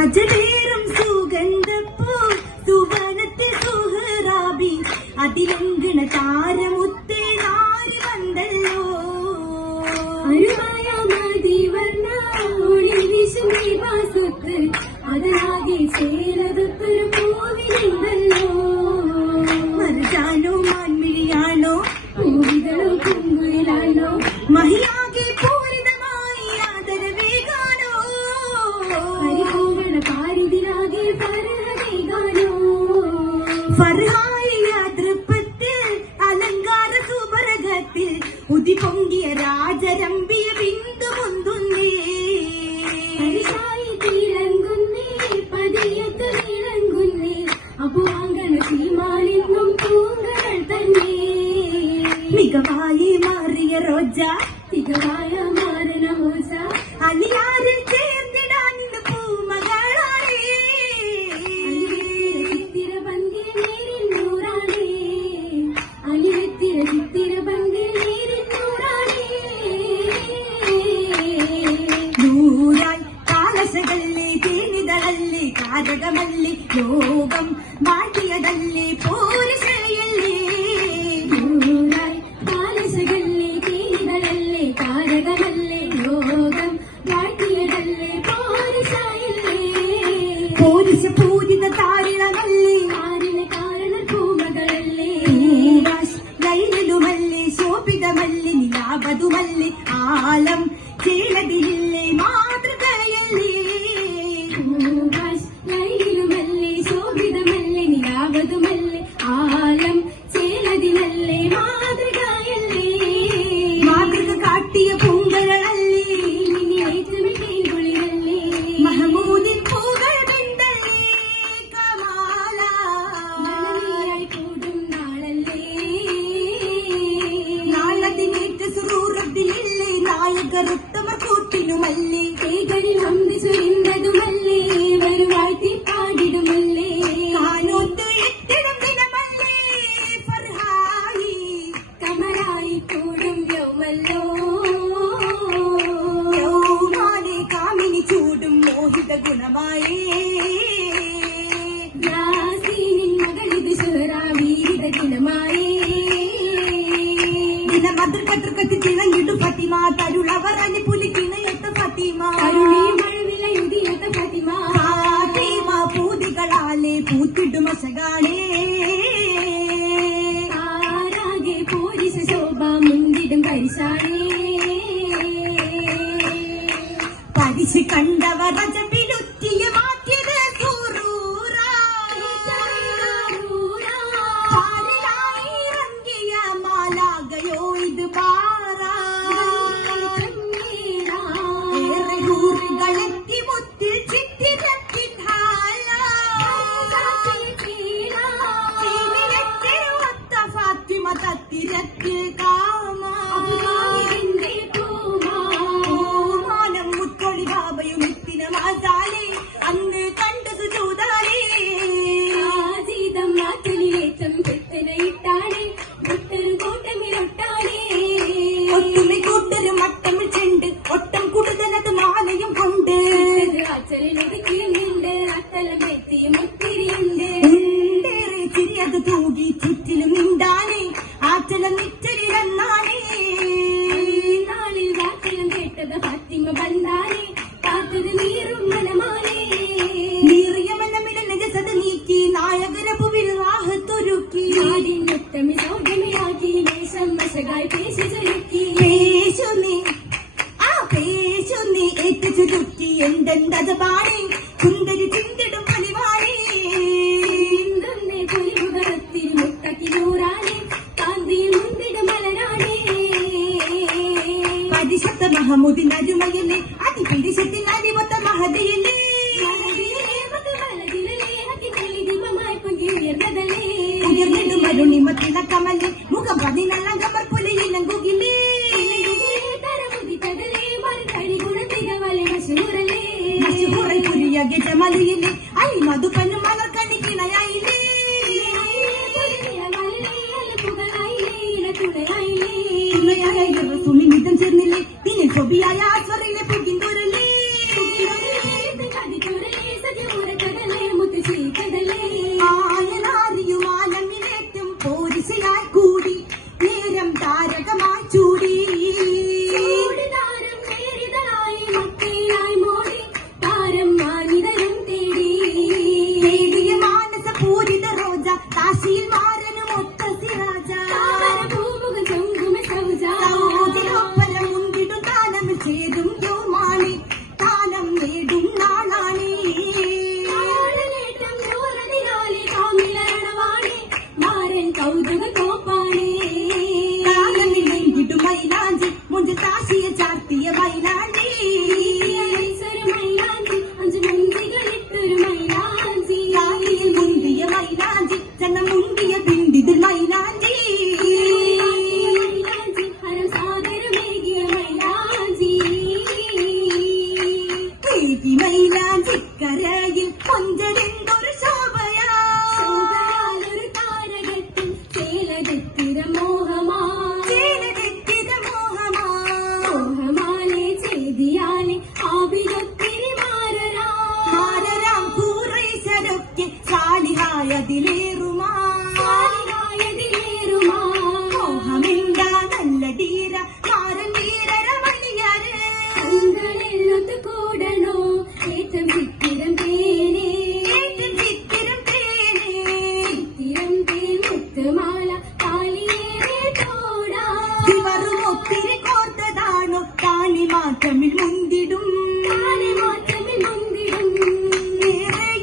അജവേറും സുഗന്ധപ്പൂ സുവനത്തെ സുഹറാബി അതിലങ്കണ താരമുത്തേ നാരി വന്നല്ലോ അരുമായ മതിവർണ്ണ ഒളി വിശുദ്ധി വാസുത്ത് അതിലാകെ ചേലതൊത്തൊരു പൂവിലുണ്ടല്ലോ മറുജാനോ മാൻമിഴിയാണോ പൂവിതളോ കുങ്കുയിലാണോ മഹിയാകെ പൂരിതമായി ആദരവേകാനോ പരിപൂർണ പാരിതിലാകെ പരഹേകാനോ ഫർഹായ തൃപ്പത്തിൽ അലങ്കാര സുബരഗത്തിൽ ഉതി പൊങ്കിയ രാജരമ്പിയ ബിന്ദു മുന്തുന്നേ തിളങ്ങുന്നേ പതിയത്ത് തിളങ്ങുന്നേ അപുവാങ്കണ സീമാനിന്നും പൂങ്കൾ തന്നെ മികവായി മാറിയ റോജ തികവായ മാറണ ഹോസ അനിയാരിൽ ചേർന്നിടാൻ ഇന്ന് പൂമകളാണേ ചിത്തിര പങ്കെ നേരിൽ നൂറാണേ അനിയത്തിര ചിത്തിര പങ്കെ നേരിൽ നൂറാണേ നൂറായി കാലശകല്ലേ തേനിതളല്ലേ കാരകമല്ലേ ലോകം മാറ്റിയതല്ലേ പോരുഷയല്ലേ നൂറായി കാലശകല്ലേ തേനിതളല്ലേ കാരകമല്ലേ ലോകം മാറ്റിയതല്ലേ പോരുഷയല്ലേ പോരുഷ പൂരിത താരിളമല്ലേ ആരിന് കാരണ പൂമകളല്ലേ ലൈലലുമല്ലേ ശോഭിതമല്ലേ നിലാപതുമല്ലേ ആലം ചേലതിലില്ലേ മാതൃകയല്ലേ ലൈലലുമല്ലേ ശോഭിതമല്ലേ നിലാപതുമല്ലേ ആലം ചേലതിലല്ലേ മാതൃകയല്ലേ മാതൃക കാട്ടിയ പൂങ്കരളല്ലേ ഏറ്റമിട്ടേകുളിരല്ലേ മഹമൂദിൻ പൂകൾ ബിന്ദല്ലേ കമാലായി കൂടും നാളല്ലേ നാളതിനേറ്റ സുറൂറത്തിലില്ലേ നായകർ ഉത്തമ കൂട്ടിനുമല്ലേ കൈകളിൽ അമ്പി സുരിന്തതുമല്ലേ വരുവാഴ്ത്തി പാടിടുമല്ലേ കാനോത്ത് എത്തിടും ദിനമല്ലേ ഫർഹായി കമറായി കൂടും യൗമല്ലോ യൗമാനെ കാമിനി ചൂടും മോഹിത ഗുണമായേ യാസീനിൻ മകളിത് ശുഹറാവീരിത ദിനമായേ ദിനമതൃകതൃകത്തി തിളങ്ങിടും ഫത്തിമ തരുളവറനി പുലിക്കിണയത്ത ഫത്തിമ കരുണിയും മഴവിലയുതിയത്ത ഫത്തിമ ഫാത്തിമ പൂതികളാലെ പൂത്തിടും അശകാണേ ആരാകെ പോരിശ ശോഭ മുന്തിടും പരിശാണേ പരിശ് കണ്ടവർ രജപിലുത്തിയ മാറ്റിയത് മാലാകയോ ഇത് പാറാ ൂറുകളെത്തി മുത്തിൽ ചിത്തിരത്തിൻ ഹാലിരൊത്ത ഫാത്തിമ തത്തിരത്തിൽ കാമാനം മുത്തൊളി ബാബയും എത്തിന മാസാലേ അന്ന് കണ്ടത് ചൂതാലേ ജീതം മാറ്റലിലേറ്റം പെട്ടനയിട്ടാണ് മുട്ടരും കൂട്ടമിരൊട്ടാണേ ഒട്ടുമി കൂട്ടരും മട്ടമിൽ ചെണ്ട് ഒട്ടം കൂടുതലത് മാലയും കൊണ്ട് അച്ചലിനൊതുക്കിയുണ്ട് അത്തലം എത്തിയും ഒത്തിരിയുണ്ട് ഉണ്ടേറെ ചിരിയത് തൂകി ചുറ്റിലും നിണ്ടാനേ ആച്ചലം നിറ്റലിലെന്നാണേ നാളിൽ വാക്കലം കേട്ടത് ഫാത്തിമ ബന്ധാനേ കാത്തത് നീറും മനമാനേ നീറിയ മനമിലെ നിജസത് നീക്കി നായകരപുവിൽ റാഹത്തൊരുക്കി നാടിനൊത്തമി സൗഖ്യമയാക്കി ദേശം വശകായി പേശി ചുരുക്കി പേശുന്നേ പേശുന്നേ ഏറ്റു ചുരുക്കി എന്തെന്തത് പാടേ സുന്ദരി ചിന്തിടും പലിവാണേ പുലിമുഖത്തിൽ മുട്ടക്കി നൂറാനേ കാന്തിയിൽ മുന്തിടും മലരാണേ പരിശത്ത മഹമുദിൻ അരുമയല്ലേ അതിപിരിശത്തിൻ അരിമൊത്ത മഹതിയില്ലേ ഉയർന്നിടും അരുണിമത്തിളക്കമല്ലേ മുഖം പതിനല്ല കമർ പുലിയിലങ്കുകിലേ മലിയിലെ അയി മധുപ്പനും മലർക്കണിക്കിണയായില്ലേ പൊബിയായ സ്വറിലെ പുകിന്തുരലേ ആയനാരിയുമാലമിലേറ്റും പോരിശയായി കൂടി നേരം താരകമായി ചൂടി നേടിയ മാനസ പൂരിത റോജ കാശിയിൽ മാറനും ഒത്ത സിറാജ സൗജനൊപ്പന മുന്തിടും താനം ചേരും യോമാണി താനം നേടും നാളാണി താനമില്ലെങ്കിടും മൈലാഞ്ചി മുഞ്ച് കാശിയ ചാർത്തിയ മൈലാഞ്ചി കാലിയിൽ മുന്തിയ മൈലാഞ്ചി ചെന്ന മുന്തിയ പിണ്ടിതിൽ മൈലാഞ്ചി ഏകി മൈലാഞ്ചി കരയിൽ കൊഞ്ചരിന്തൊരു ശോഭയാ ചേലതെത്തിര മോഹമാ മാരരാം കൂറൈശരൊക്കെ സാലിഹായതിലേ